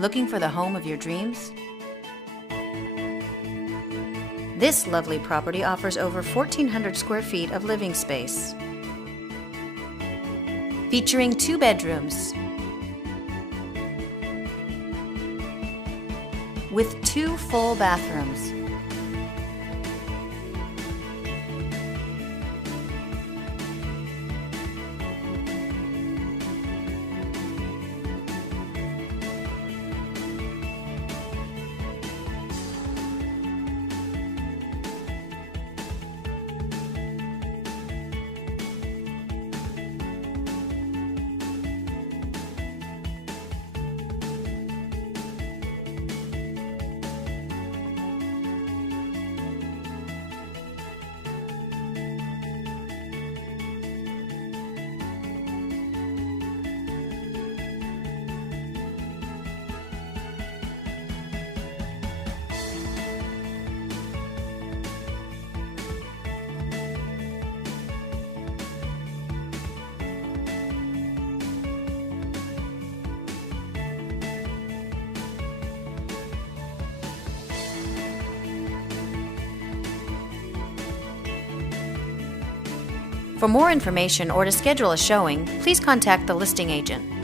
Looking for the home of your dreams? This lovely property offers over 1,400 square feet of living space, featuring 2 bedrooms with 2 full bathrooms. For more information or to schedule a showing, please contact the listing agent.